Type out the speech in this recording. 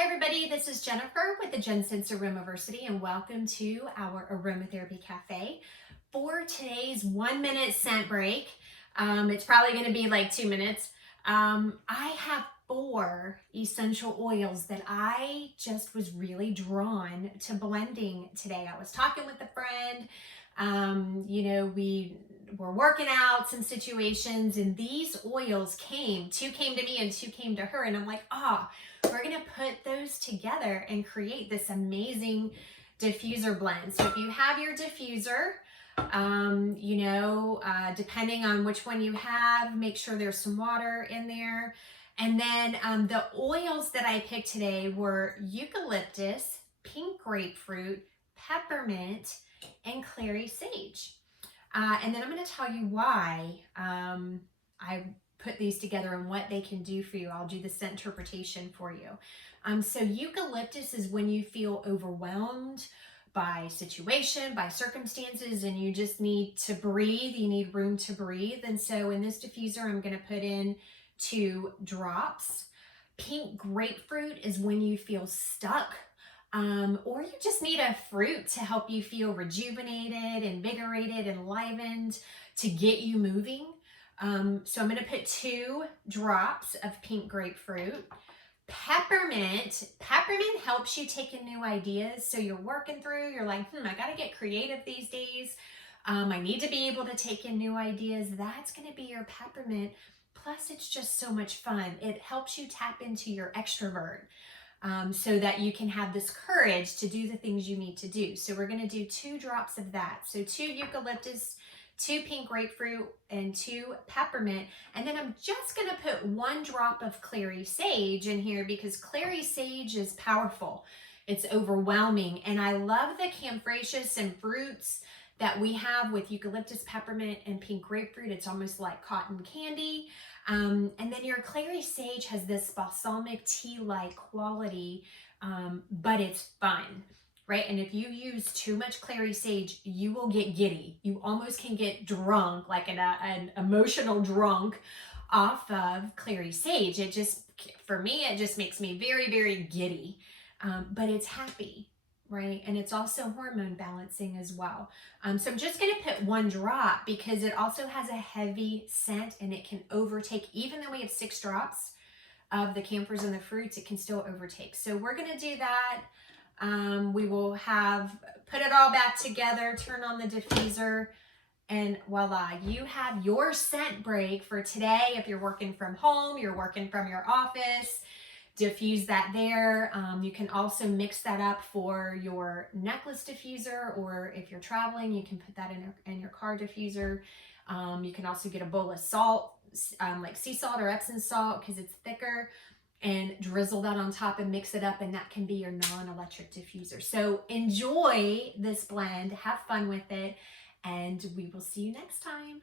Hi everybody, this is Jennifer with the JennScents Aromaversity and welcome to our Aromatherapy Cafe for today's 1-minute scent break. It's probably going to be like 2 minutes. I have 4 essential oils that I just was really drawn to blending today. I was talking with a friend, we were working out some situations and these oils two came to me and 2 came to her, and I'm like, we're gonna put those together and create this amazing diffuser blend. So if you have your diffuser, depending on which one you have, make sure there's some water in there. And then the oils that I picked today were eucalyptus, pink grapefruit, peppermint, and clary sage. And then I'm going to tell you why I put these together and what they can do for you. I'll do the scent interpretation for you. So eucalyptus is when you feel overwhelmed by situation, by circumstances, and you just need to breathe. You need room to breathe. And so in this diffuser, I'm going to put in 2 drops. Pink grapefruit is when you feel stuck, or you just need a fruit to help you feel rejuvenated, invigorated, enlivened, to get you moving. So I'm going to put 2 drops of pink grapefruit. Peppermint helps you take in new ideas. So you're working through, you're like, I got to get creative these days. I need to be able to take in new ideas. That's going to be your peppermint. Plus, it's just so much fun. It helps you tap into your extrovert. So that you can have this courage to do the things you need to do. So we're going to do 2 drops of that. So 2 eucalyptus, 2 pink grapefruit, and 2 peppermint. And then I'm just going to put 1 drop of clary sage in here because clary sage is powerful. It's overwhelming. And I love the camphracus and fruits that we have with eucalyptus, peppermint, and pink grapefruit. It's almost like cotton candy. And then your clary sage has this balsamic tea-like quality, but it's fun, right? And if you use too much clary sage, you will get giddy. You almost can get drunk, like an emotional drunk off of clary sage. It just, for me, it just makes me very, very giddy, but it's happy. Right? And it's also hormone balancing as well. So I'm just going to put 1 drop because it also has a heavy scent and it can overtake. Even though we have 6 drops of the camphors and the fruits, it can still overtake. So we're going to do that. We will put it all back together, turn on the diffuser, and voila, you have your scent break for today. If you're working from home, you're working from your office, diffuse that there. You can also mix that up for your necklace diffuser, or if you're traveling, you can put that in your car diffuser. You can also get a bowl of salt, like sea salt or Epsom salt, because it's thicker, and drizzle that on top and mix it up, and that can be your non-electric diffuser. So enjoy this blend, have fun with it, and we will see you next time.